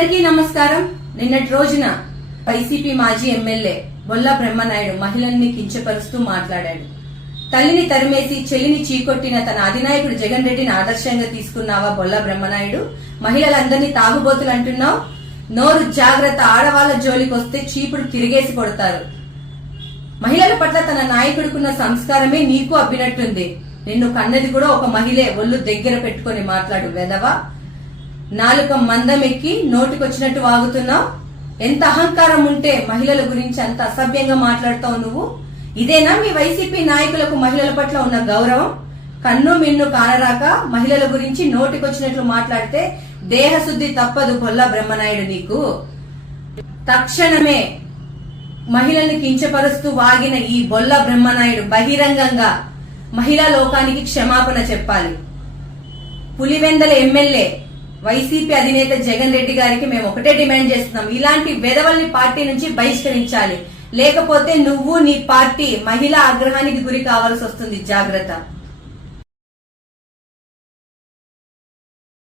అందరికీ నమస్కారం. నిన్నటి రోజున వైసీపీ మాజీ ఎమ్మెల్యే బొల్లా బ్రహ్మనాయుడు మహిళల్ని కించపరుస్తూ మాట్లాడాడు. తల్లిని తరిమేసి చెల్లిని చీకొట్టిన తన అధినాయకుడు జగన్ రెడ్డిని ఆదర్శంగా తీసుకున్నావా బొల్లా బ్రహ్మనాయుడు? మహిళలందరినీ తాగుబోతులు అంటున్నావు? నోరు జాగ్రత్త ఆడవాళ్ళ జోలికి వస్తే చీపుడు తిరిగేసి కొడతారు. మహిళల పట్ల తన నాయకుడికున్న సంస్కారమే నీకు అబ్బినట్టుంది. నిన్ను కన్నది కూడా ఒక మహిళే ఒళ్ళు దగ్గర పెట్టుకొని మాట్లాడు వెదవా నాలుక మందం ఎక్కి నోటికొచ్చినట్టు వాగుతున్నావు? ఎంత అహంకారం ఉంటే మహిళల గురించి అంత అసభ్యంగా మాట్లాడుతావు నువ్వు? ఇదేనా మీ వైసీపీ నాయకులకు మహిళల పట్ల ఉన్న గౌరవం? కన్ను మిన్ను కానరాక మహిళల గురించి నోటికొచ్చినట్లు మాట్లాడితే దేహశుద్ధి తప్పదు బొల్ల బ్రహ్మనాయుడు నీకు. తక్షణమే మహిళల్ని కించపరుస్తూ వాగిన ఈ బొల్ల బ్రహ్మనాయుడు బహిరంగంగా మహిళా లోకానికి క్షమాపణ చెప్పాలి. పులివెందల ఎమ్మెల్యే వైసీపీ అధినేత జగన్ రెడ్డి గారికి మేము ఒకటే డిమాండ్ చేస్తున్నాం. ఇలాంటి వెధవల్ని పార్టీ నుంచి బహిష్కరించాలి. లేకపోతే నువ్వు నీ పార్టీ మహిళా ఆగ్రహానికి గురి కావాల్సి వస్తుంది. జాగ్రత్త.